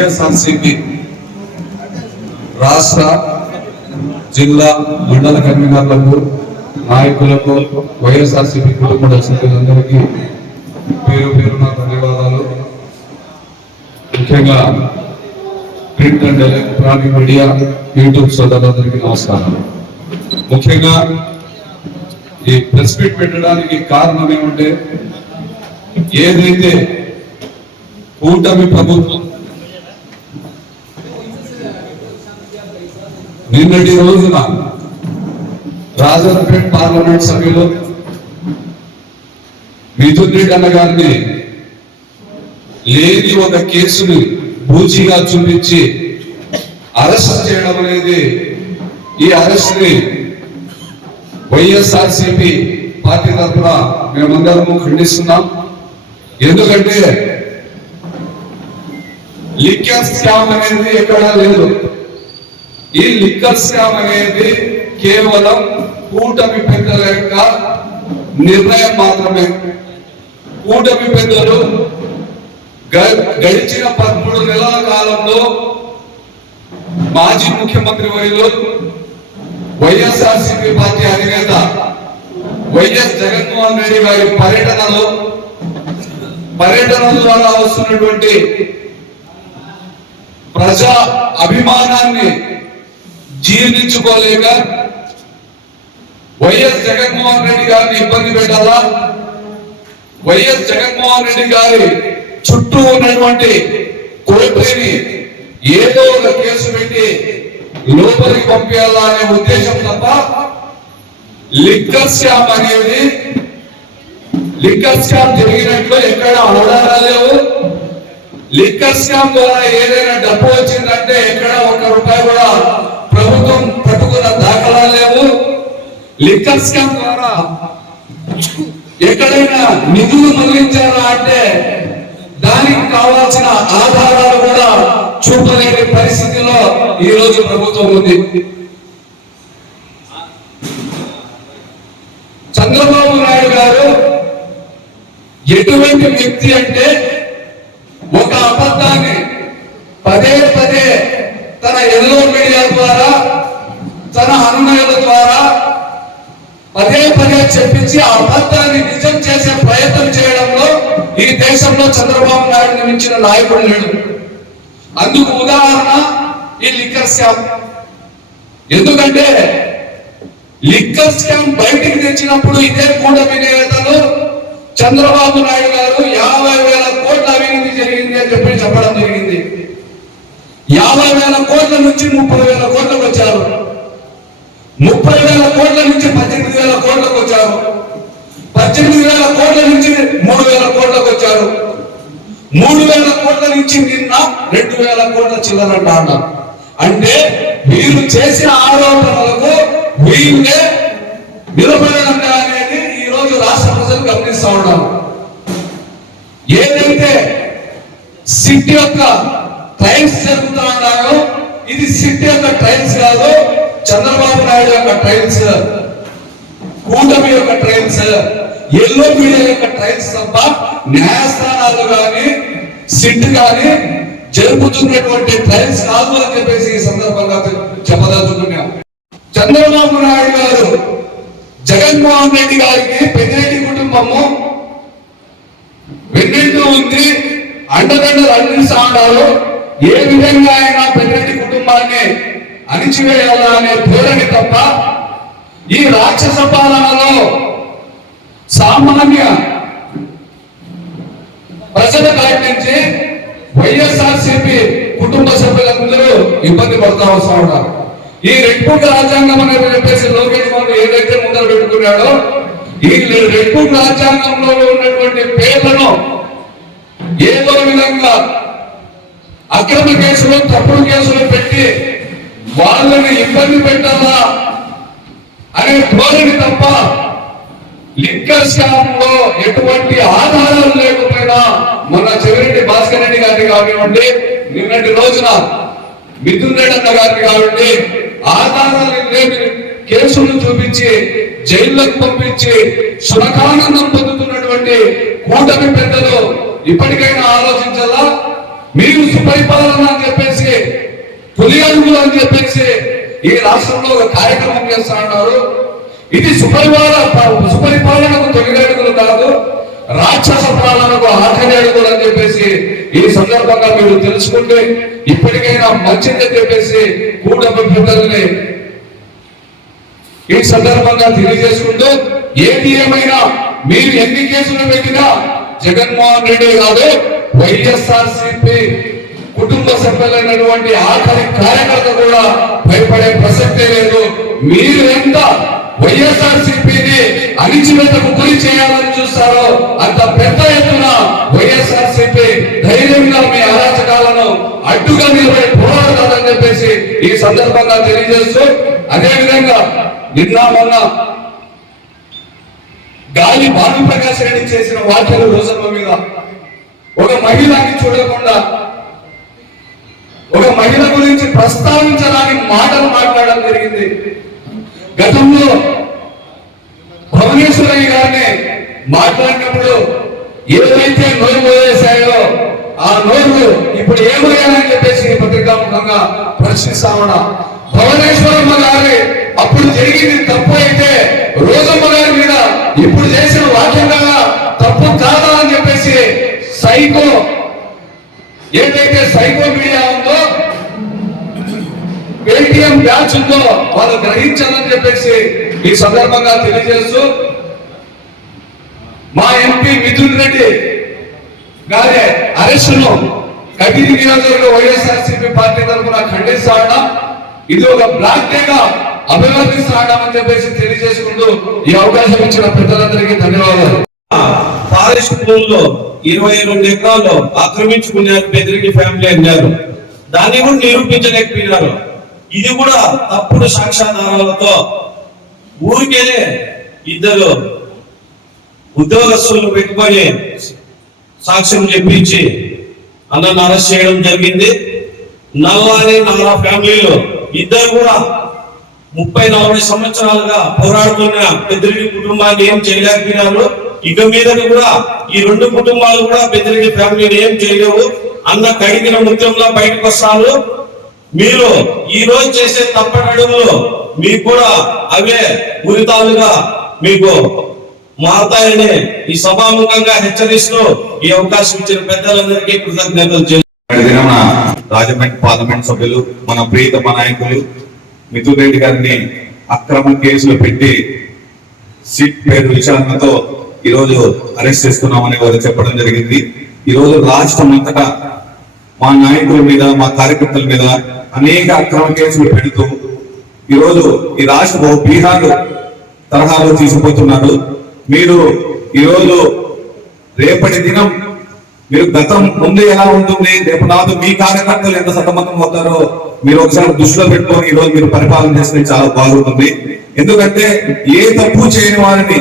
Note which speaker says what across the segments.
Speaker 1: వైఎస్ఆర్సిపి రాష్ట్ర జిల్లా మండల కన్వీనర్లకు నాయకులకు వైఎస్ఆర్సిపి కుటుంబ సభ్యులందరికీ పేరు పేరున ధన్యవాదాలు. ముఖ్యంగా print and electronic media YouTube సోదరులందరికీ నమస్కారం ముఖ్యంగా ఈ ప్రెస్ మీట్ పెట్టడానికి కారణం ఏమంటే ఏదైతే కూటమి ప్రభుత్వం నిన్నటి రోజున రాజన్నపేట పార్లమెంట్ సభ్యులు మిథున్ రెడ్డి అన్న గారిని లేని ఒక కేసుని బూచిగా చూపించి అరెస్ట్ చేయడం అనేది ఈ అరెస్ట్ని వైఎస్ఆర్సిపి పార్టీ తరఫున మేమందరము ఖండిస్తున్నాం. ఎందుకంటే లిక్కర్ స్కామ్ అనేది ఎక్కడా లేదు. ఈ లిక్కర్ స్కామ్ అనేది కేవలం కూటమి పెద్దల యొక్క నిర్ణయం మాత్రమే. కూటమి పెద్దలు గ- గడిచిన పదమూడు నెలల కాలంలో మాజీ ముఖ్యమంత్రి వర్యులు వైఎస్ఆర్సీపీ పార్టీ అధినేత వైఎస్ జగన్మోహన్ రెడ్డి గారి పర్యటనలో పర్యటన ద్వారా వస్తున్నటువంటి ప్రజా అభిమానాన్ని జీర్ణించుకోలేక వైఎస్ జగన్మోహన్ రెడ్డి గారిని ఇబ్బంది పెట్టాలా? వైఎస్ జగన్మోహన్ రెడ్డి గారి చుట్టూ ఉన్నటువంటి కోర్టుని ఏదో ఒక కేసు పెట్టి లోపలికి పంపించాలా అనే ఉద్దేశం తప్ప లిక్కర్ స్కామ్ అనేది లిక్కర్ స్కామ్ జరిగినట్లు ఎక్కడ ఆధారాలు రాలేవు లిక్కర్ స్కామ్ ద్వారా ఏదైనా డబ్బు వచ్చిందంటే ఎక్కడ ఒక రూపాయి కూడా ప్రభుత్వం పట్టుకున్న దాఖలా లేవు. లిక్కర్ స్కామ్ ద్వారా ఎక్కడైనా నిధులు మళ్ళించారా అంటే దానికి కావాల్సిన ఆధారాలు కూడా చూపలేని పరిస్థితిలో ఈ రోజు ప్రభుత్వం ఉంది. చంద్రబాబు నాయుడు గారు ఎటువంటి వ్యక్తి అంటే ఒక అబద్ధాన్ని పదే పదే తన ఎల్లో మీడియా ద్వారా తన అన్నయ్యల ద్వారా పదే పదే చెప్పించి ఆ అబద్ధాన్ని నిజం చేసే ప్రయత్నం చేయడంలో ఈ దేశంలో చంద్రబాబు నాయుడు మించిన నాయకుడు లేడు. అందుకు ఉదాహరణ ఈ లిక్కర్ స్కామ్. ఎందుకంటే లిక్కర్ స్కామ్ బయటికి తెచ్చినప్పుడు ఇదే కూడ వినేతలు చంద్రబాబు నాయుడు గారు యాభై వేల కోట్ల అవినీతి జరిగింది అని చెప్పి చెప్పడం జరిగింది యాభై వేల కోట్ల నుంచి ముప్పై వేల కోట్లకు వచ్చారు. ముప్పై వేల కోట్ల నుంచి పద్దెనిమిది వేల కోట్లకు వచ్చారు. పద్దెనిమిది వేల కోట్ల నుంచి మూడు వేల కోట్లకు వచ్చారు. మూడు వేల కోట్ల నుంచి నిన్న రెండు వేల కోట్ల చిల్లరంట అన్నారు అంటే వీరు చేసిన ఆరోపణలకు వీళ్ళే నిలబడడం అనేది ఈ రోజు రాష్ట్ర ప్రజలు గమనిస్తా ఉన్నారు. ఏదైతే సిట్ యొక్క ట్రయల్స్ జరుగుతా ఉన్నాయో ఇది సిట్ యొక్క ట్రయల్స్ కాదు చంద్రబాబు నాయుడు యొక్క ట్రయల్స్ కూటమి యొక్క ట్రయల్స్ ఎల్లో మీడియా యొక్క ట్రయల్స్ తప్ప న్యాయస్థానాలు కానీ సిట్ కానీ జరుపుతున్నటువంటి ట్రయల్స్ కాదు అని చెప్పేసి ఈ సందర్భంగా చెప్పదలుచుకున్నాం. చంద్రబాబు నాయుడు గారు జగన్మోహన్ రెడ్డి గారికి పెద్దిరెడ్డి కుటుంబము వెన్నెంటూ ఉంది. అండదండలు అందిస్తా ఉన్నారు ఏ విధంగా అయినా పెద్దిరెడ్డి కుటుంబాన్ని అణిచివేయాలా అనే ధోరణి తప్ప ఈ రాక్షస పాలనలో సామాన్య ప్రజల కాటి నుంచి వైఎస్ఆర్సీపీ కుటుంబ సభ్యులందరూ ఇబ్బంది పడతా వస్తా ఉన్నారు. ఈ రెడ్బుక్ రాజ్యాంగం అనేది చెప్పేసి లోకేష్ బాబు ఏదైతే ముందర పెట్టుకున్నాడో ఈ రెడ్బుక్ రాజ్యాంగంలో ఉన్నటువంటి పేర్లను ఏదో విధంగా అక్రమ కేసులు తప్పుడు కేసులు పెట్టి వాళ్ళని ఇబ్బంది పెట్టాలా అనే ధోరణి తప్ప లిక్కర్ స్కామ్లో ఎటువంటి ఆధారాలు లేకపోయినా మన చెవిరెడ్డి భాస్కర్ రెడ్డి గారిని కానివ్వండి నిన్నటి రోజున మిథున్ రెడ్డి గారిని కాబట్టి ఆధారాలు లేని కేసులు చూపించి జైల్లోకి పంపించి సునకానందం పొందుతున్నటువంటి కూటమి పెద్దలు ఇప్పటికైనా ఆలోచించాలా? మీరు సుపరిపాలన అని చెప్పేసి తొలి అడుగులు అని చెప్పేసి ఈ రాష్ట్రంలో ఒక కార్యక్రమం చేస్తా ఉన్నారు. ఇది సుపరిపాలన సుపరిపాలనకు తొలి అడుగులు కాదు రాక్షస పాలనకు ఆఖరి అడుగులు అని చెప్పేసి ఈ సందర్భంగా మీరు తెలుసుకుంటే ఇప్పటికైనా మంచిదని చెప్పేసి కూటమి పెద్దల్ని ఈ సందర్భంగా తెలియజేసుకుంటూ ఏది ఏమైనా మీరు ఎన్ని కేసులు పెట్టినా జగన్మోహన్ రెడ్డి కాదు వైఎస్ఆర్ సిపి కుటుంబ సభ్యులైనటువంటి ఆఖరి కార్యకర్త కూడా భయపడే ప్రసక్తే లేదు. మీరు ఎంత వైఎస్ఆర్ అణిచివేతకు గురి చేయాలని చూస్తారో అంత పెద్ద ఎత్తున వైఎస్ఆర్సిపి ధైర్యంగా మీ అరాచకాలను అడ్డుగా నిలబడి పోరాడతాదని చెప్పేసి ఈ సందర్భంగా తెలియజేస్తూ అదే విధంగా నిన్న మొన్న గాలి భానుప్రకాశ్ రెడ్డి చేసిన వ్యాఖ్యలు రోజమ్మ మీద ఒక మహిళని చూడకుండా ఒక మహిళ గురించి ప్రస్తావించడానికి మాటలు మాట్లాడడం జరిగింది. గతంలో భువనేశ్వరయ్య గారిని మాట్లాడినప్పుడు ఏదైతే నోరు పోయేశాయో ఆ నోరు ఇప్పుడు ఏమయ్యానని చెప్పేసి ఈ పత్రికాముఖంగా ప్రశ్నిస్తా ఉన్నా. భువనేశ్వరమ్మ గారి అప్పుడు జరిగింది తప్పు అయితే రోజమ్మ గారి మీద ఇప్పుడు చేసిన వాక్యం కదా తప్పు కాదా అని చెప్పేసి సైకో ఏదైతే సైకో మీడియా ఉందో పేటిఎం బ్యాచ్ ఉందో వాళ్ళు గ్రహించాలని చెప్పేసి ఈ సందర్భంగా తెలియజేస్తూ మా ఎంపీ మిథున్ రెడ్డి గారి అరెస్టును కదిరి నియోజకవర్గ వైఎస్ఆర్సీపీ పార్టీ తరఫున ఖండిస్తా ఉన్నాం ఇది ఒక బ్లాక్ డేగా అభివర్ణిస్తా చెప్పేసి తెలియజేసుకుంటూ ఈ అవకాశం ఇచ్చిన పెద్దలందరికీ ధన్యవాదాలు.
Speaker 2: ఫారెస్ట్ భూముల్లో ఇరవై రెండు ఎకరాల్లో ఆక్రమించుకున్నారు బెదిరెడ్డి ఫ్యామిలీ అన్నారు దాన్ని కూడా నిరూపించలేకపోయినారు. ఇది కూడా తప్పుడు సాక్ష్యాధారాలతో ఊరికే ఇద్దరు ఉద్యోగస్తులను పెట్టుకొని సాక్ష్యం చెప్పించి అన్నను అరెస్ట్ చేయడం జరిగింది. నల్లాని నల్లా ఫ్యామిలీలో ఇద్దరు కూడా ముప్పై నలభై సంవత్సరాలుగా పోరాడుతున్న పెద్దరెడ్డి కుటుంబాన్ని ఏం చేయలేకపోయినారు. ఇక మీద కూడా ఈ రెండు కుటుంబాలు కూడా పెద్దరెడ్డి ఫ్యామిలీని ఏం చేయలేవు. అన్న కడిగిన ముత్యంలో బయటకు వస్తారు. మీరు ఈ రోజు చేసే తప్పటడుగులు మీకు కూడా అవే ఉరితాలుగా మీకు మారతాయని ఈ సభాముఖంగా హెచ్చరిస్తూ ఈ అవకాశం ఇచ్చిన పెద్దలందరికీ కృతజ్ఞతలు చేస్తున్నాను.
Speaker 3: రాజమండ్రి పార్లమెంట్ సభ్యులు మన ప్రియతమ నాయకులు మిథున్ రెడ్డి గారిని అక్రమ కేసులు పెట్టి సిట్ పేరు విచారణతో ఈ రోజు అరెస్ట్ చేస్తున్నామని వారు చెప్పడం జరిగింది. ఈరోజు రాష్ట్రం అంతటా మా నాయకుల మీద మా కార్యకర్తల మీద అనేక అక్రమ కేసులు పెడుతూ ఈరోజు ఈ రాష్ట్ర బీహార్ తరహాలో తీసుకుపోతున్నారు. మీరు ఈ రోజు రేపటి దినం మీరు గతం ముందు ఎలా ఉంటుంది? రేపు నాతో మీ కార్యకర్తలు ఎంత సతమతం అవుతారో మీరు ఒకసారి దృష్టిలో పెట్టుకొని ఈ రోజు మీరు పరిపాలన చేస్తే చాలా బాగుంటుంది. ఎందుకంటే ఏ తప్పు చేయని వారిని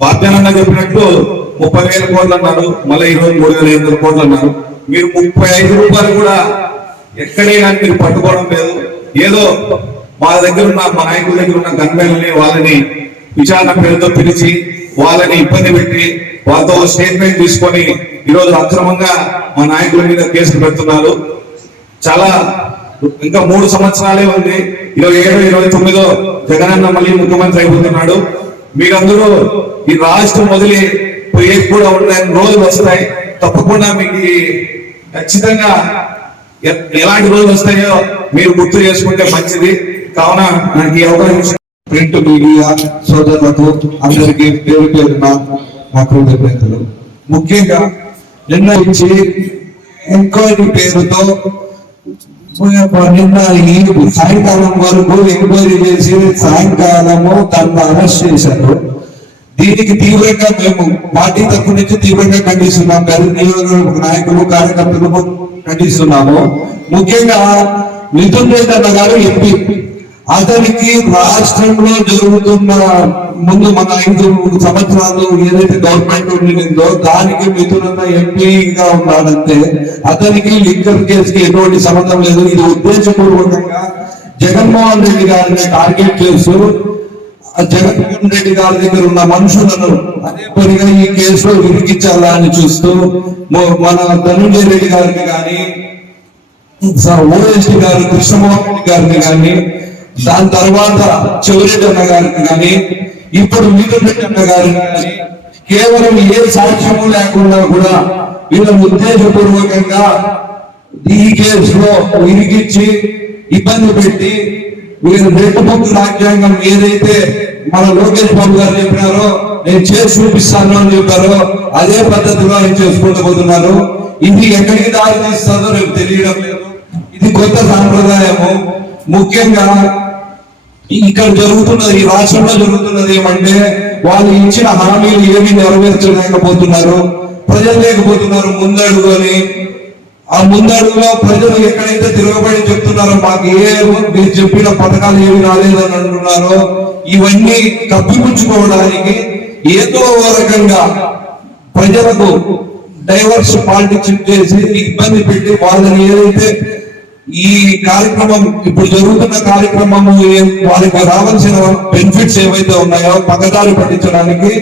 Speaker 3: వాగ్దానంగా చెప్పినట్లు ముప్పై వేల కోట్లు అన్నారు మళ్ళీ ఈ రోజు మూడు వేల ఐదు వందల కోట్లు అన్నారు. మీరు ముప్పై ఐదు రూపాయలు కూడా ఎక్కడైనా మీరు పట్టుకోవడం లేదు. ఏదో మా దగ్గర ఉన్న మా నాయకుల దగ్గర ఉన్న గన్మెన్లని వాళ్ళని విచారణ పేరుతో పిలిచి వాళ్ళని ఇబ్బంది పెట్టి వాళ్ళతో స్టేట్మెంట్ తీసుకొని ఈరోజు అక్రమంగా మా నాయకుల మీద కేసులు పెడుతున్నారు. చాలా ఇంకా మూడు సంవత్సరాలే ఉంది. ఇరవై ఏడు ఇరవై తొమ్మిదో జగనన్న మళ్ళీ ముఖ్యమంత్రి అయిపోతున్నాడు. మీరందరూ ఈ రాష్ట్రం వదిలి పోయే కూడా ఉన్నాయి రోజులు వస్తాయి. తప్పకుండా మీకు ఖచ్చితంగా ఎలాంటి రోజులు వస్తాయో మీరు గుర్తు చేసుకుంటే మంచిది. కావున నాకు ఈ అవకాశం
Speaker 4: ప్రింట్ మీడియా సోదరులకు అందరికీ పేరు పేరున నా కృతజ్ఞతలు ముఖ్యంగా నిర్ణయించి ఎంక్వైరీ పేరుతో నిన్న ఈ సాయంకాలం వరకు ఎంక్వైరీ చేసి సాయంకాలము తనను అరెస్ట్ చేశారు. దీనికి తీవ్రంగా మేము పార్టీ తరఫు నుంచి తీవ్రంగా ఖండిస్తున్నాం. గది నియోజకవర్గ నాయకులు కార్యకర్తలు ఖండిస్తున్నాము. ముఖ్యంగా మిథున్ రెడ్డి అన్న గారు ఎంపీ. అతనికి రాష్ట్రంలో జరుగుతున్న ముందు మన ఐదు సంవత్సరాలు ఏదైతే గవర్నమెంట్ ఉండిందో దానికి మిథునన్న ఎంపీగా ఉన్నాడంటే అతనికి లింకర్ కేసుకి ఎటువంటి సంబంధం లేదు. ఇది ఉద్దేశపూర్వకంగా జగన్మోహన్ రెడ్డి గారిని టార్గెట్ చేస్తూ జగన్మోహన్ రెడ్డి గారి దగ్గర ఉన్న మనుషులను అదే పనిగా ఈ కేసులో ఇరికించాలా అని చూస్తూ మన ధనుంజయ రెడ్డి గారిని కానీ ఓఎస్డి గారు కృష్ణమోహన్ రెడ్డి గారిని కానీ దాని తర్వాత చెవిరెడ్డి అన్న గారికి కానీ ఇప్పుడు మిథున్ అన్న గారికి కానీ కేవలం ఏ సాక్ష్యము లేకుండా కూడా వీళ్ళని ఉద్దేశపూర్వకంగా ఈ కేసులో విరిగించి ఇబ్బంది పెట్టి వీళ్ళు రెడ్ రాజ్యాంగం ఏదైతే మన లోకేష్ బాబు గారు చెప్పినారో నేను చేసి చూపిస్తాను అని చెప్పారో అదే పద్ధతిలో ఆయన చేసుకుంటూ పోతున్నారు. ఇది ఎక్కడికి దారి తీస్తుందో రేపు తెలియడం లేదు. ఇది కొత్త సాంప్రదాయము. ముఖ్యంగా ఇక్కడ జరుగుతున్నది ఈ రాష్ట్రంలో జరుగుతున్నది ఏమంటే వాళ్ళు ఇచ్చిన హామీలు ఏమి నెరవేర్చలేకపోతున్నారు ప్రజలు లేకపోతున్నారు ముందడుగు అని ఆ ముందడుగులో ప్రజలు ఎక్కడైతే తిరగబడి చెప్తున్నారో మాకు ఏ మీరు చెప్పిన పథకాలు ఏమి రాలేదని అంటున్నారో ఇవన్నీ కప్పిపుచ్చుకోవడానికి ఏదో ఓ రకంగా ప్రజలకు డైవర్స్ పాలిటిక్స్ చేసి ఇబ్బంది పెట్టి వాళ్ళని ఏదైతే ఈ కార్యక్రమం ఇప్పుడు జరుగుతున్న కార్యక్రమము వారికి వాళ్ళకి రావాల్సిన బెనిఫిట్స్ ఏవైతే ఉన్నాయో పగదారి పట్టించడానికి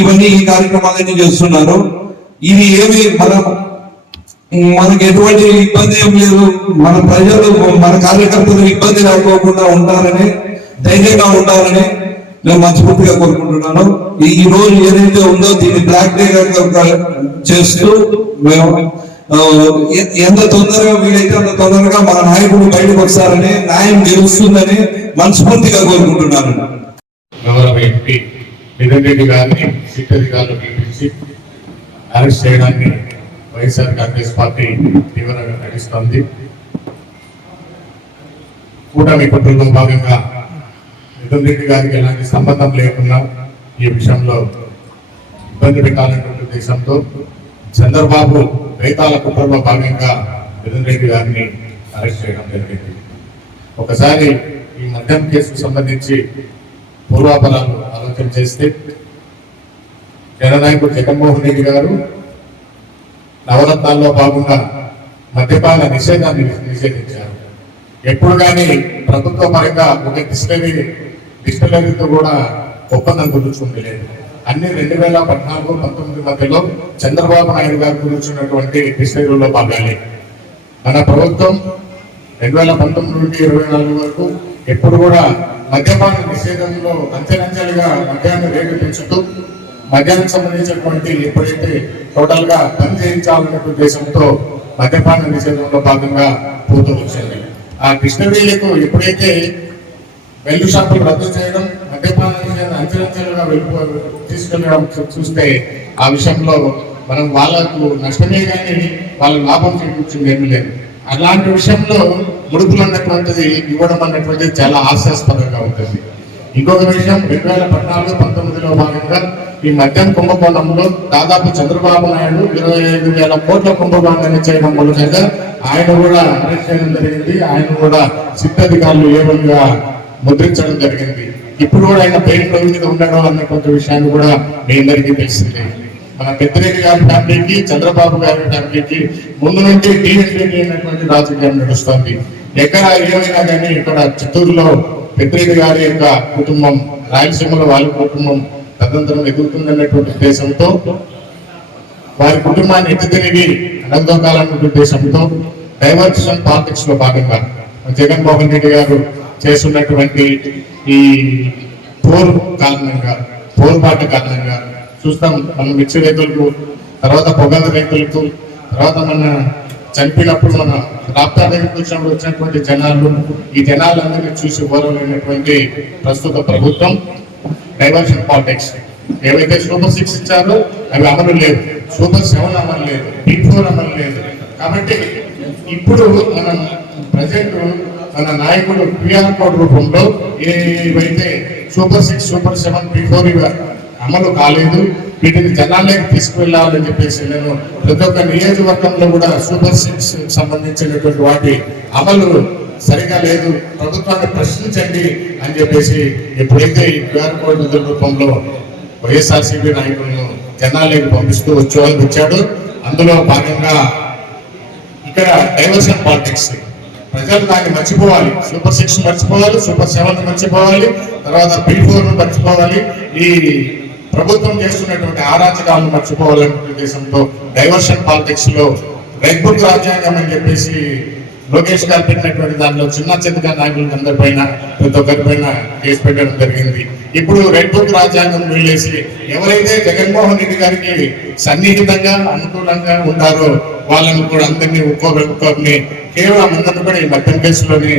Speaker 4: ఇవన్నీ ఈ కార్యక్రమాలన్నీ చేస్తున్నారు. ఇది ఏమి మన మనకి ఎటువంటి ఇబ్బంది ఏం లేదు. మన ప్రజలు మన కార్యకర్తలు ఇబ్బంది లేకోకుండా ఉంటారని ధైర్యంగా ఉండాలని నేను మనస్ఫూర్తిగా కోరుకుంటున్నాను. ఈ రోజు ఏదైతే ఉందో దీన్ని బ్లాక్ డే చేస్తూ మేము ఎంత తొందరగా వీలైతే అంత తొందరగా మన నాయకుడు బయటకు వస్తారని న్యాయం గెలుస్తుందని మనస్ఫూర్తిగా కోరుకుంటున్నాను.
Speaker 5: గౌరవ ఎంపీ మిథున్ రెడ్డి గారిని సిట్ అధికారులు పిలిపించి అరెస్ట్ చేయడాన్ని వైఎస్ఆర్ కాంగ్రెస్ పార్టీ తీవ్రంగా నటిస్తోంది కూటమి కుట్రలో భాగంగా మిథున్ రెడ్డి గారికి ఎలాంటి సంబంధం లేకుండా ఈ విషయంలో ఇబ్బంది పెట్టాలనే ఉద్దేశంతో చంద్రబాబు రైతాల కుట్రలో భాగంగా మిథున్ రెడ్డి గారిని అరెస్ట్ చేయడం జరిగింది. ఒకసారి ఈ మద్యం కేసుకు సంబంధించి పూర్వాపరాలు ఆలోచన చేస్తే జననాయకుడు జగన్మోహన్ రెడ్డి గారు నవరత్నాల్లో భాగంగా మద్యపాన నిషేధాన్ని నిషేధించారు. ఎప్పుడు కానీ ప్రభుత్వ పరంగా ఒక డిస్టిలరీ డిస్టిలరీతో కూడా ఒప్పందం కుదుర్చుకుంటలేదు అన్ని రెండు వేల పద్నాలుగు పంతొమ్మిది మధ్యలో చంద్రబాబు నాయుడు గారు కూర్చున్నటువంటి డిస్టిలరీలో భాగాలే మన ప్రభుత్వం రెండు వేల పంతొమ్మిది నుండి ఇరవై నాలుగు వరకు ఎప్పుడు కూడా మద్యపాన నిషేధంలో అంచెలంచెలుగా మద్యాన్ని రేటు పెంచుతూ మద్యానికి సంబంధించినటువంటి ఎప్పుడైతే టోటల్గా బంద్ చేయించాలనే ఉద్దేశంతో మద్యపాన నిషేధంలో భాగంగా పోతూ వచ్చింది. ఆ డిస్టరీలకు ఎప్పుడైతే వెల్లు షాపులు రద్దు చేయడం అంచెలంచెలుగా వెళ్ళిపో తీసుకెళ్ళడం చూస్తే ఆ విషయంలో మనం వాళ్ళకు నష్టమే కానీ వాళ్ళ లాభం చేకూర్చింది ఏమీ లేదు. అలాంటి విషయంలో ముడుపులు అన్నటువంటిది ఇవ్వడం అన్నటువంటిది చాలా హాస్యాస్పదంగా ఉంటుంది. ఇంకొక విషయం రెండు వేల పద్నాలుగు పంతొమ్మిదిలో భాగంగా ఈ మద్యం కుంభకోణంలో దాదాపు చంద్రబాబు నాయుడు ఇరవై ఐదు వేల కోట్ల కుంభకోణాన్ని చేయడం మూలంగా ఆయన కూడా అరెస్ట్ చేయడం జరిగింది. ఆయన కూడా శిట్టధికారులు ఏ విధంగా ముద్రించడం జరిగింది? ఇప్పుడు కూడా ఆయన పేరు రోజు మీద ఉండడం అన్నటువంటి విషయాన్ని కూడా మీ అందరికీ తెలిసిందే. మన పెద్దిరెడ్డి గారి ఫ్యామిలీకి చంద్రబాబు గారి ఫ్యామిలీకి ముందు నుంచి టీఎస్పీ అనేటువంటి రాజకీయం నడుస్తోంది. ఎక్కడ ఏమైనా కానీ ఇక్కడ చిత్తూరులో పెద్దిరెడ్డి గారి యొక్క కుటుంబం రాయలసీమలో వాళ్ళ కుటుంబం తదంతరం ఎదుగుతుందన్నటువంటి ఉద్దేశంతో వారి కుటుంబాన్ని ఎత్తి తిరిగి అనంతకాలన్న ఉద్దేశంతో డైవర్షన్ పాలిటిక్స్లో భాగంగా జగన్మోహన్ రెడ్డి గారు చేస్తున్నటువంటి ఈ పోర్ కారణంగా పోరుబాటు కారణంగా చూస్తాం. మనం మిర్చి రైతులకు తర్వాత పొగాకు రైతులకు తర్వాత మన చనిపోయినప్పుడు మన రాప్తా దగ్గరికి వచ్చినప్పుడు వచ్చినటువంటి జనాలు ఈ జనాలందరినీ చూసి ఓరలేనటువంటి ప్రస్తుత ప్రభుత్వం డైవర్షన్ పాలిటిక్స్ ఏవైతే సూపర్ సిక్స్ ఇచ్చారో అవి అమలు లేదు సూపర్ సెవెన్ అమలు లేదు. బీ ఫోర్ అమలు లేదు. కాబట్టి ఇప్పుడు మనం ప్రజెంట్ మన నాయకుడు క్యూఆర్ కోడ్ రూపంలో ఏవైతే super six super seven B four అమలు కాలేదు వీటిని జనాల్లోకి తీసుకువెళ్ళాలని చెప్పేసి నేను ప్రతి ఒక్క నియోజకవర్గంలో కూడా సూపర్ సిక్స్ సంబంధించినటువంటి వాటి అమలు సరిగా లేదు. ప్రభుత్వాన్ని ప్రశ్నించండి అని చెప్పేసి ఎప్పుడైతే ఈ క్యూఆర్ కోడ్ నిధుల రూపంలో వైఎస్ఆర్సీపీ నాయకులను జనాలకు పంపిస్తూ ఉత్సవాలు వచ్చాడు. అందులో భాగంగా ఇక్కడ డైవర్షన్ పాలిటిక్స్ ప్రజలు దాన్ని మర్చిపోవాలి. సూపర్ సిక్స్ మర్చిపోవాలి సూపర్ సెవెన్ మర్చిపోవాలి తర్వాత పీ ఫోర్ మర్చిపోవాలి. ఈ ప్రభుత్వం చేస్తున్నటువంటి ఆరాచకాలను మర్చిపోవాలనే ఉద్దేశంతో డైవర్షన్ పాలిటిక్స్లో రెడ్ బుక్ రాజ్యాంగం అని చెప్పేసి లోకేష్ గారు పెట్టినటువంటి దానిలో చిన్న చిన్న నాయకుల అందరి పైన ప్రతి ఒక్కరి పైన కేసు పెట్టడం జరిగింది. ఇప్పుడు రెడ్ బుక్ రాజ్యాంగం వెళ్ళేసి ఎవరైతే జగన్మోహన్ రెడ్డి గారికి సన్నిహితంగా అనుకూలంగా ఉంటారో వాళ్ళని కూడా అందరినీ ఒక్కొక్క ఒక్కొక్కరిని కేవలం అందరిని కూడా ఈ మద్యం కేసులోనే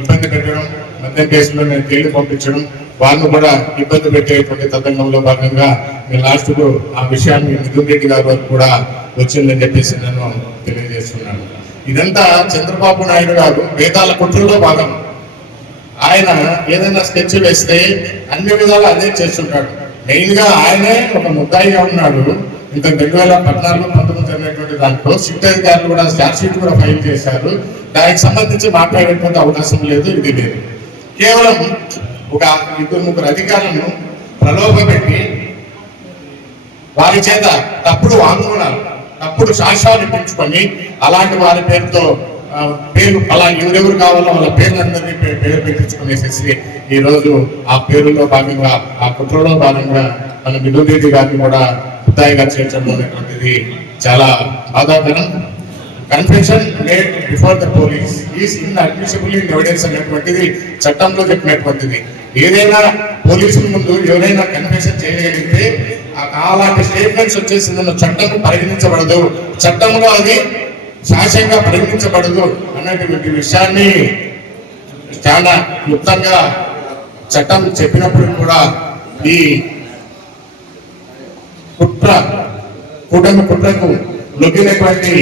Speaker 5: ఇబ్బంది పెట్టడం మద్యం కేసులోనే జైలు పంపించడం వాళ్ళను కూడా ఇబ్బంది పెట్టేటువంటి తతంగంలో భాగంగా మీ లాస్ట్కు ఆ విషయాన్ని మిథున్ రెడ్డి గారి వరకు కూడా వచ్చిందని చెప్పేసి నేను తెలియజేస్తున్నాను. ఇదంతా చంద్రబాబు నాయుడు గారు వేదాల కుట్రలో భాగం. ఆయన ఏదైనా స్కెచ్ వేస్తే అన్ని విధాలు అదే చేస్తుంటాడు. మెయిన్గా ఆయనే ఒక ముద్దాయిగా ఉన్నాడు. ఇంత రెండు వేల పద్నాలుగు పంతొమ్మిది జరిగినటువంటి దాంట్లో సిట్ అధికారులు కూడా చార్జ్ కూడా ఫైల్ చేశారు. దానికి సంబంధించి మాట్లాడేటువంటి అవకాశం లేదు ఇది లేదు కేవలం ఒక ఇద్దరు ముగ్గురు అధికారులను ప్రలోభపెట్టి వారి చేత తప్పుడు వాంగ్మూలాలు తప్పుడు సాక్ష్యాలు ఇప్పించుకొని అలాంటి వారి పేరుతో పేరు అలా ఎవరెవరు కావాలో వాళ్ళ పేర్లందరినీ పేరు పెట్టించుకునేసేసి ఈ రోజు ఆ పేరులో భాగంగా ఆ కుట్రలో భాగంగా మన మిథున్ గారిని కూడా ముద్దాయిగా చేర్చడం అనేటువంటిది చాలా బాధాకరం. Confession made before the police is inadmissible in evidence అనేటువంటిది చట్టంలో చెప్పినటువంటిది. ఏదైనా పోలీసుల ముందు ఎవరైనా కన్ఫెషన్ చేయగలిగితే ఆ- అలాంటి స్టేట్మెంట్స్ వచ్చేసిందన్న చట్టం పరిగణించబడదు. చట్టంలో అది శాసంగా పరిగణించబడదు అనేటువంటి విషయాన్ని చాలా క్లుప్తంగా చట్టం చెప్పినప్పుడు కూడా ఈ కుట్ర కూటమి కుట్రకు లొంగినటువంటి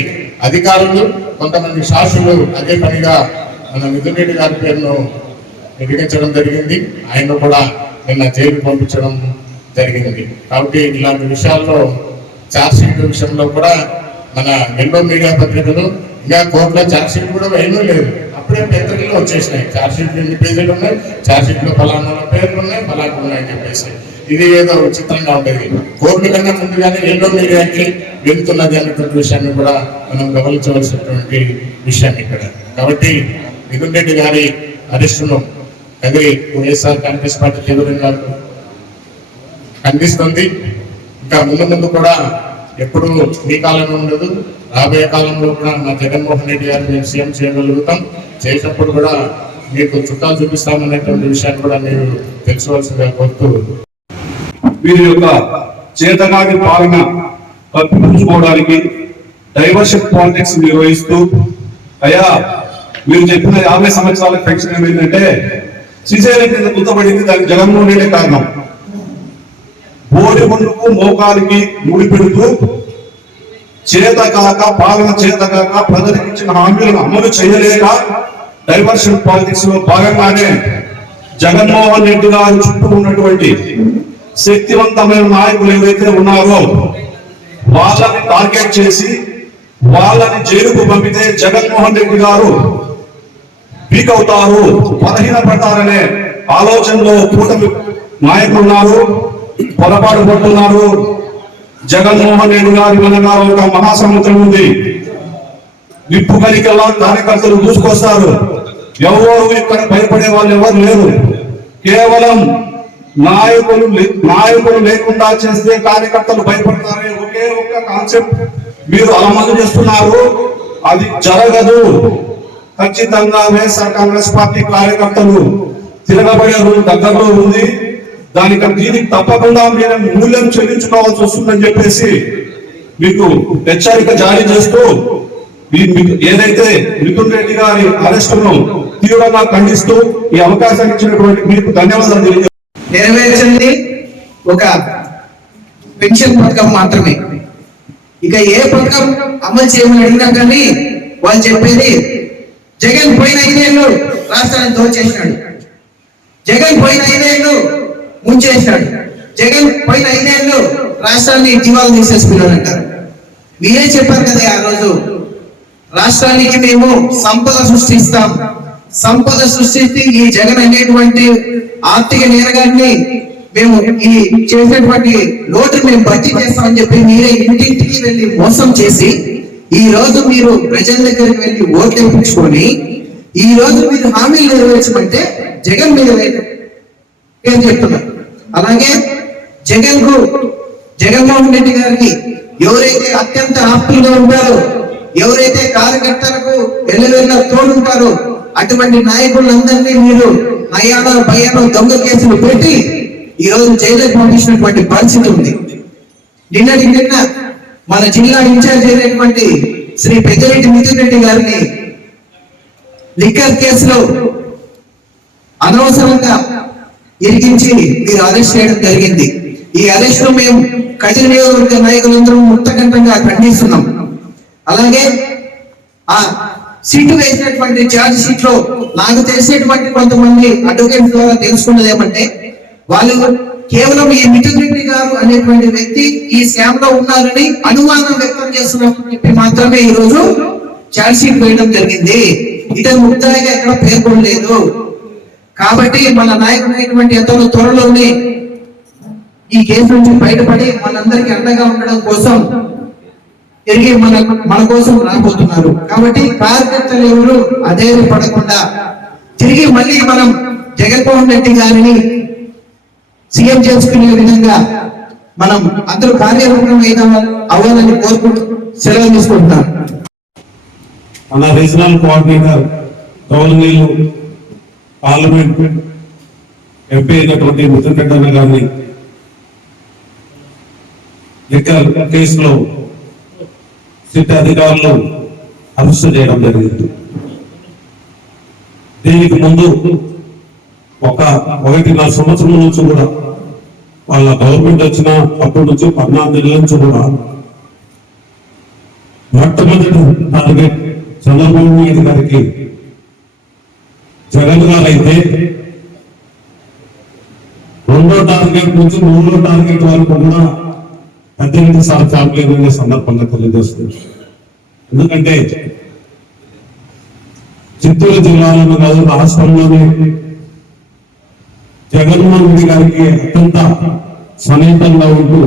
Speaker 5: అధికారులు కొంతమంది శాసకులు అదే పనిగా మన మిథున్ గారి పేరును నిర్వహించడం జరిగింది. ఆయన కూడా నిన్న జైలు పంపించడం జరిగింది కాబట్టి ఇలాంటి విషయాల్లో ఛార్జ్షీట్ విషయంలో కూడా మన ఎన్నో మీడియా పత్రికలు ఇంకా కోర్టులో ఛార్జ్షీట్ కూడా వేయడం లేదు. అప్పుడే పత్రికలు వచ్చేసినాయి. చార్జ్షీట్లు షీట్ ఎన్ని పేజీలు ఉన్నాయి? చార్జ్షీట్లో షీట్లో ఫలానా పేర్లు ఉన్నాయి ఫలానా ఉన్నాయని చెప్పేసి. ఇది ఏదో విచిత్రంగా ఉండేది. కోర్టు కన్నా ముందుగానే ఎన్నో మీడియాకి వెళ్తున్నది అన్నటువంటి విషయాన్ని కూడా మనం గమనించవలసినటువంటి విషయం ఇక్కడ. కాబట్టి మిథున్ రెడ్డి గారి అరెస్టును కదిరి వైఎస్ఆర్ కాంగ్రెస్ పార్టీ తీవ్రంగా ఖండిస్తుంది ఇంకా ముందు ముందు కూడా ఎప్పుడు మీ కాలంలో ఉండదు రాబోయే కాలంలో కూడా మా జగన్మోహన్ రెడ్డి గారిని మేము సీఎం చేయగలుగుతాం. చేసినప్పుడు కూడా మీకు చుట్టాలు చూపిస్తామనేటువంటి విషయాన్ని కూడా మీరు తెలుసుకోవాల్సిందిగా కోరుతూ
Speaker 6: వీరి యొక్క చేతగాని పాలన కప్పిపుచ్చుకోవడానికి డైవర్షన్ పాలిటిక్స్ నిర్వహిస్తూ అయ్యా మీరు చెప్పిన యాభై సంవత్సరాల పెన్షన్ ఏమైందంటే శ్రీశైలం కింద గుర్తపడింది దానికి జగన్మోహన్ రెడ్డి కారణం. బోడి ముందుకు మోకాలికి ముడి పెడుతూ చేత కాక పాలన చేత కాక ప్రజలకు ఇచ్చిన హామీలను అమలు చేయలేక డైవర్షన్ పాలిటిక్స్లో భాగంగానే జగన్మోహన్ రెడ్డి గారు చుట్టూ ఉన్నటువంటి శక్తివంతమైన నాయకులు ఏవైతే ఉన్నారో వాళ్ళని టార్గెట్ చేసి వాళ్ళని జైలుకు పంపితే జగన్మోహన్ రెడ్డి గారు వీక్ అవుతారు బలహీన పడతారనే ఆలోచనలో కూటమి నాయకులు ఉన్నారు పొరపాటు పడుతున్నారు. జగన్మోహన్ రెడ్డి గారి వెనక ఒక మహాసముద్రం ఉంది. నిప్పు కలికల్లా కార్యకర్తలు దూసుకొస్తారు. ఎవరు ఇక్కడ భయపడే వాళ్ళు ఎవరు లేరు. కేవలం నాయకులు నాయకులు లేకుండా చేస్తే కార్యకర్తలు భయపడతారే. ఒకే ఒక్క కాన్సెప్ట్. మీరు అమలు చేస్తున్నారు. అది జరగదు. ఖచ్చితంగా వైఎస్ఆర్ కాంగ్రెస్ పార్టీ కార్యకర్తలు తిరగబడే రోజు దగ్గరలో ఉంది. దానికి దీనికి తప్పకుండా మీరు మూల్యం చెల్లించుకోవాల్సి వస్తుందని చెప్పేసి మీకు హెచ్చరిక జారీ చేస్తూ మీకు ఏదైతే మిథున్ రెడ్డి గారి అరెస్టును తీవ్రంగా ఖండిస్తూ ఈ అవకాశాన్ని ఇచ్చినటువంటి మీకు ధన్యవాదాలు
Speaker 7: నెరవేర్చింది ఒక పెన్షన్ పథకం మాత్రమే. ఇక ఏ పథకం అమలు చేయమని అడిగినా కానీ వాళ్ళు చెప్పేది జగన్ పోయిన ఐదేళ్ళు రాష్ట్రాన్ని దోచేసినాడు. జగన్ పోయిన ఐదేళ్ళు ముంచేశాడు. జగన్ పోయిన ఐదేళ్ళు రాష్ట్రాన్ని జీవాలు తీసేసుకున్నాడు అంటారు మీరే చెప్పారు కదా ఆ రోజు రాష్ట్రానికి మేము సంపద సృష్టిస్తాం. సంపద సృష్టించి ఈ జగన్ అనేటువంటి ఆర్థిక నేరగాన్ని మేము ఈ చేసినటువంటి లోటు మేము భర్తీ చేస్తామని చెప్పి మీరే ఇంటింటికి వెళ్ళి మోసం చేసి ఈ రోజు మీరు ప్రజల దగ్గరికి వెళ్ళి ఓట్లు వేయించుకొని ఈ రోజు మీరు హామీలు నెరవేర్చమంటే జగన్ మీద పేరు చెప్తున్నారు అలాగే జగన్కు జగన్మోహన్ రెడ్డి గారికి ఎవరైతే అత్యంత ఆప్తులుగా ఉంటారో ఎవరైతే కార్యకర్తలకు ఎల్లవెల్ల తోడుంటారో అటువంటి నాయకులందరినీ మీరు నయాన భయాన దొంగ కేసులు పెట్టి ఈ రోజు జైలుకు పంపించినటువంటి పరిస్థితి ఉంది. నిన్నటి నిన్న మన జిల్లా ఇన్ఛార్జ్ అయినటువంటి శ్రీ పెద్దరెడ్డి మిథున్ రెడ్డి గారిని లిక్కర్ కేసులో అనవసరంగా ఇరికించి మీరు అరెస్ట్ చేయడం జరిగింది. ఈ అరెస్ట్లో మేము కఠిన నియోజకవర్గ నాయకులందరూ ముక్తకంఠంగా ఖండిస్తున్నాం. అలాగే ఆ సీటు వేసినటువంటి ఛార్జ్ షీట్లో నాకు తెలిసినటువంటి కొంతమంది అడ్వకేట్స్ ద్వారా తెలుసుకున్నది ఏమంటే వాళ్ళు కేవలం ఈ మిథున్ రెడ్డి గారు అనేటువంటి వ్యక్తి ఈ స్కామ్లో ఉన్నారని అనుమానం వ్యక్తం చేస్తున్నట్టు చెప్పి మాత్రమే ఈ రోజు ఛార్జ్ షీట్ వేయడం జరిగింది. ఇతను ముద్దాయిగా ఎక్కడ పేర్కొనలేదు. కాబట్టి మన నాయకుడైనటువంటి అతను త్వరలోనే ఈ కేసు నుంచి బయటపడి మనందరికి అండగా ఉండడం కోసం తిరిగి మన మన కోసం రాబోతున్నారు. కాబట్టి కార్యకర్తలు ఎవరు అదే పడకుండా తిరిగి మళ్ళీ మనం జగన్మోహన్ రెడ్డి గారిని సీఎం చేసుకునే విధంగా మనం అందరూ కార్యరూపం అవ్వాలని కోరుకుంటూ సెలవు తీసుకుంటున్నాం
Speaker 8: మన రీజనల్ కోఆర్డినేటర్ గౌరవనీయులు పార్లమెంట్ ఎంపీ అయినటువంటి మిథున్ రెడ్డి గారిని లిక్కర్ కేసులో సిట్ అధికారులు అరెస్ట్ చేయడం జరిగింది. దీనికి ముందు ఒక ఒకటిన్నర సంవత్సరం నుంచి కూడా వాళ్ళ గవర్నమెంట్ వచ్చిన అప్పటి నుంచి పద్నాలుగు నెలల నుంచి కూడా మొట్టమొదటి టార్గెట్ చంద్రబాబు నాయుడు గారికి జగన్ గారు అయితే రెండో టార్గెట్ నుంచి మూడో టార్గెట్ వరకు కూడా పద్దెనిమిది సార్లు ఫ్యామిలీ అనే సందర్భంగా తెలియజేస్తుంది. ఎందుకంటే చిత్తూరు జిల్లాలో కాదు రాష్ట్రంలోనే జగన్మోహన్ రెడ్డి గారికి అత్యంత సన్నిహితంగా ఉంటూ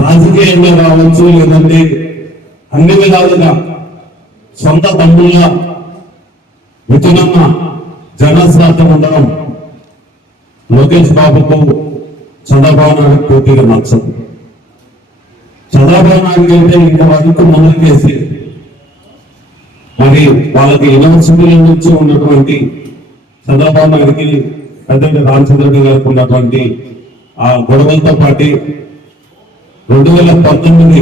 Speaker 8: రాజకీయంగా రావచ్చు లేదంటే అన్ని విధాలుగా సొంత తమ్ముళ్ళ మిథునన్న జనశ్రాద్ధం ఉండడం లోకేష్ బాబుకు చంద్రబాబు నాయుడు పోటీగా నచ్చదు చంద్రబాబు నాయుడు అయితే ఇంతవరకు మొదలుకేసి మరి వాళ్ళకి యూనివర్సిటీల నుంచి ఉన్నటువంటి చంద్రబాబు నాయుడికి పెద్దండి రామచంద్రరెడ్డి గారికి ఉన్నటువంటి ఆ గొడవలతో పాటు రెండు వేల పంతొమ్మిది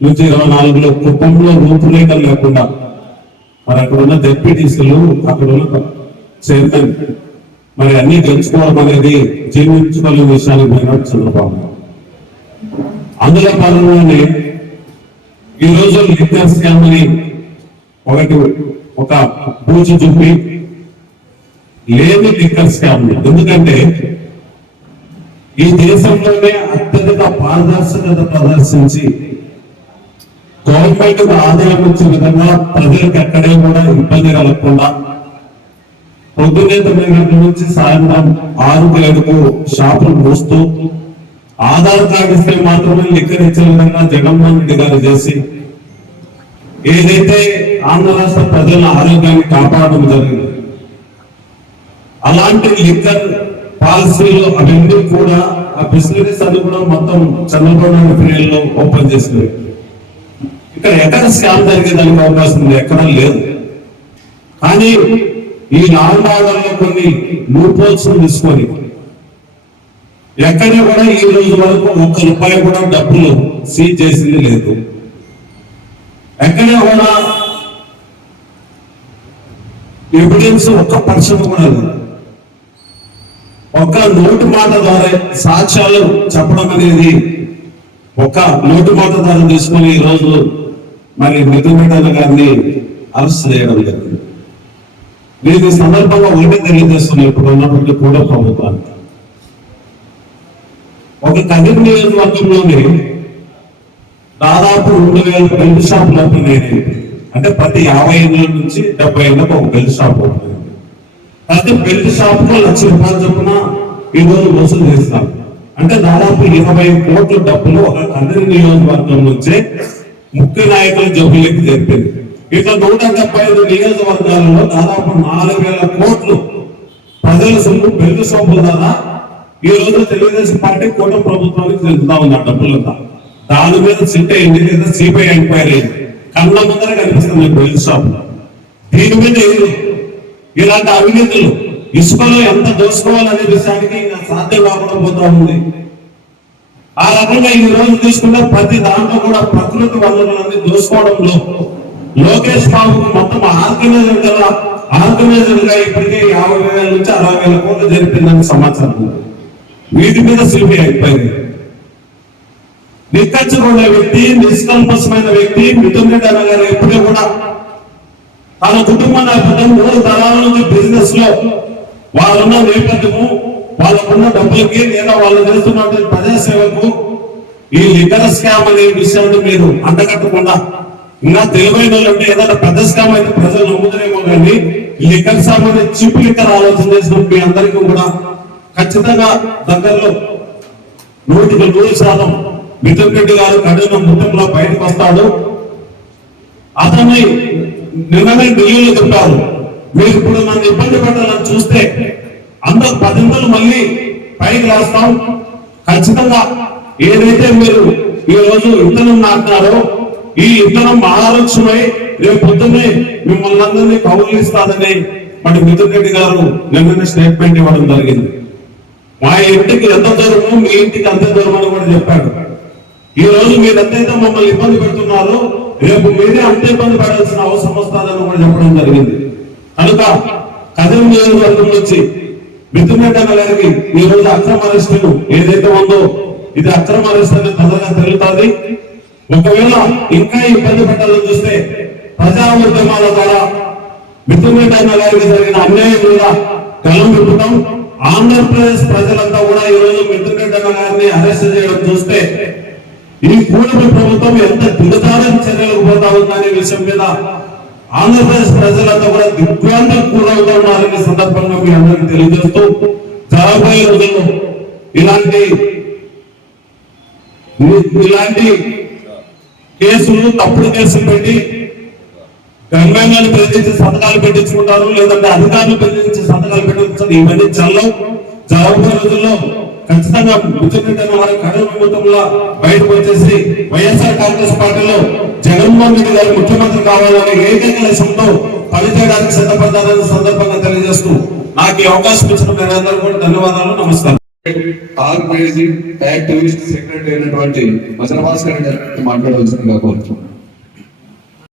Speaker 8: నుంచి ఇరవై నాలుగులో కుప్పంలో రూపురేఖలు లేకుండా మరి అక్కడ ఉన్న డెప్యూటీసులు అక్కడ ఉన్న చైర్మన్ మరి అన్ని తెలుసుకోవడం అనేది జీవించుకోలేని విషయానికి పోయినట్టు చంద్రబాబు అందులో భాగంగానే ఈ రోజు లిక్కర్ స్కామ్ అని ఒకటి ఒక పూజ చూపి లేని లిక్కర్ స్కామ్ ఎందుకంటే ఈ దేశంలోనే అత్యధిక పారదర్శకత ప్రదర్శించి గవర్నమెంట్ ఆదాయం వచ్చే విధంగా ప్రజలకు ఎక్కడే కూడా ఇబ్బంది కలగకుండా పొద్దున్నే తొమ్మిది గంటల నుంచి సాయంత్రం ఆరు ఏడుకు షాపులు మూస్తూ ఆధార్ కార్డు ఇస్తే మాత్రమే లిక్కర్ ఇచ్చే విధంగా జగన్మోహన్ రెడ్డి గారు చేసి ఏదైతే ఆంధ్ర రాష్ట్ర ప్రజల ఆరోగ్యాన్ని కాపాడడం జరిగింది అలాంటి లిక్కర్ పాలసీలు అవన్నీ కూడా ఆ బిజినెస్ అన్ని కూడా మొత్తం చంద్రబాబు పీరియడ్లో ఓపెన్ చేసినవి ఇక్కడ ఎక్కడ స్కామ్ జరిగేదానికి అవకాశం ఉంది? ఎక్కడ లేదు. కానీ ఈ నాలుగు భాగాల్లో కొన్ని లూపోల్స్ తీసుకొని ఎక్కడ కూడా ఈ రోజు వరకు ఒక్క రూపాయి కూడా డబ్బులు సీజ్ చేసింది లేదు. ఎక్కడ కూడా ఎవిడెన్స్ ఒక్క పర్సన్ కూడా లేదు. ఒక్క నోటు మాట ద్వారా సాక్ష్యాలు చెప్పడం అనేది ఒక నోటు మాట ద్వారా తీసుకొని ఈ రోజు మరి మిథున్ గారిని అరెస్ట్ చేయడం జరిగింది. నేను సందర్భంగా ఒకటి తెలియజేస్తున్నాను ఇప్పుడు ఉన్నటువంటి కూడా ప్రభుత్వానికి ఒక కదిరి నియోజకవర్గంలోనే దాదాపు రెండు వేల బెల్ట్ షాపులు ఓపెన్ అంటే ప్రతి యాభై ఏళ్ళ నుంచి డెబ్బై ఏళ్ళకు ఒక బెల్ట్ షాప్ ఉంటుంది ప్రతి బెల్ట్ షాప్కు లక్ష రూపాయలు చొప్పున ఈ రోజు వసూలు చేస్తారు. అంటే దాదాపు ఇరవై కోట్ల డబ్బులు ఒక కదిరి నియోజకవర్గం నుంచే ముఖ్య నాయకుల జబ్బులకి జరిపింది ఇట్లా నూట డెబ్బై ఐదు నియోజకవర్గాలలో దాదాపు నాలుగు వేల కోట్లు ప్రజల సొమ్ము బెల్ట్ సొమ్ము ద్వారా ఈ రోజు తెలుగుదేశం పార్టీ కూటమి ప్రభుత్వానికి చెందుతా ఉంది ఆ డబ్బులంతా. దాని మీద సిట్ అయింది లేదా సిబిఐ ఎంక్వైరీ అయింది. కళ్ళ ముందర కనిపిస్తుంది బెల్ట్ షాప్. దీని మీద ఇలాంటి అవినీతులు. ఇసుకలో ఎంత దోసుకోవాలనే విషయానికి ఇంకా సాధ్యం కాకుండా పోతా ఉంది. ఆ రకంగా ఈ రోజు తీసుకుంటే ప్రతి దాంట్లో కూడా ప్రకృతి వనరులన్నీ దోసుకోవడంలో లోకేష్ బాబుకు మొత్తం ఆర్గనైజర్ కదా ఆర్గనైజర్గా ఇప్పటికే యాభై వేల నుంచి అరవై వేల కోట్లు జరిపిందని సమాచారం. వీటి మీద సిబిఐ అయిపోయింది. నిక్కచ్చుకున్న వ్యక్తి నిష్కల్పసమైన వ్యక్తి మిథున్ రెడ్డి గారు ఎప్పుడూ కూడా తన కుటుంబ నేపథ్యం మూడు తరాల నుంచి బిజినెస్లో వాళ్ళున్న నేపథ్యము వాళ్ళకున్న డబ్బులకి లేదా వాళ్ళు చేస్తున్నటువంటి ప్రజాసేవకు ఈ లిటర్ స్కామ్ అనే విషయాన్ని మీరు అంటగట్టకుండా ఇంకా తెలివైన వాళ్ళు అంటే ఏదైనా పెద్ద స్కామ్ అయితే ప్రజలు నమ్ముతారేమో కానీ లిక్కర్ స్కామ్ అనే చిప్ లిక్కర్ ఆలోచన చేసిన మీ అందరికీ కూడా ఖచ్చితంగా దగ్గరలో నూటికి నూరు శాతం మిథున్ రెడ్డి గారు కఠిన ముట్టంలో బయటకు వస్తాడు. అతన్ని నిన్ననే ఢిల్లీలో చెప్పారు. మీరు ఇప్పుడు నన్ను ఇబ్బంది పెట్టాలని చూస్తే అందరు పదింతలు మళ్ళీ పైకి రాస్తాం ఖచ్చితంగా ఏదైతే మీరు ఈ రోజు ఇత్తనం నాటినారో ఈ ఇద్దరం మహాలక్ష్మై రేపు పొద్దున్నే మిమ్మల్ని అందరినీ కౌలిస్తాదని మన మిథున్ రెడ్డి గారు నిన్న స్టేట్మెంట్ ఇవ్వడం జరిగింది. మా ఇంటికి ఎంత దూరమో మీ ఇంటికి అంత దూరం అని కూడా చెప్పాడు. ఈ రోజు మీరు ఎంతైతే మమ్మల్ని ఇబ్బంది పెడుతున్నారో రేపు మీరే అంత ఇబ్బంది పడాల్సిన అవసరం వస్తుందని కూడా చెప్పడం జరిగింది. కనుక కథం నియోజకవర్గం నుంచి మిథున్ రెడ్డి గారికి ఈ రోజు అక్రమ అరెస్టులు ఏదైతే ఉందో ఇది అక్రమ అరెస్ట్ అనేది తొందరగా తెలుగుతుంది ఒకవేళ ఇంకా ఇబ్బంది పెట్టాలని చూస్తే ప్రజా ఉద్యమాల ద్వారా మిథున్ గారికి జరిగిన అన్యాయం మీద కలం విప్పుతాం. ఆంధ్రప్రదేశ్ ప్రజలంతా కూడా ఈ రోజు మిథున్ గారిని అరెస్ట్ చేయడం చూస్తే ఈ కూటమి ప్రభుత్వం ఎంత దిగజారని చర్యలకు పోతా ఉందనే విషయం మీద ఆంధ్రప్రదేశ్ ప్రజలంతా కూడా దిగ్భ్రాంతం కూడవుతున్నారనే సందర్భంగా మీ అందరికీ తెలియజేస్తూ రాబోయే రోజుల్లో ఇలాంటి ఇలాంటి కేసులు తప్పుడు కేసులు పెట్టి గంగాన్ని బెదిరించి సంతకాలు పెట్టించుకుంటారు లేదంటే అధికారులు బెదిరించి సంతకాలు పెట్టించుకుంటారు. ఇవన్నీ చల్లం జరగబోయే రోజుల్లో ఖచ్చితంగా ముఖ్యమంత్రి వారి కడల మొత్తంలో బయటకు వచ్చేసి వైఎస్ఆర్ కాంగ్రెస్ పార్టీలో జగన్మోహన్ రెడ్డి గారు ముఖ్యమంత్రి కావాలనే ఏకైక లక్ష్యంతో పనిచేయడానికి సిద్ధపడ్డారని సందర్భంగా తెలియజేస్తూ నాకు ఈ అవకాశం ఇచ్చిన మీరందరూ కూడా ధన్యవాదాలు నమస్కారం.
Speaker 1: ఆర్గనైజింగ్ యాక్టివిస్ట్ సెక్రటరీ అయినటువంటి మచన భాస్కర్ గారిని మాట్లాడవలసిందిగా కోరుతున్నాను.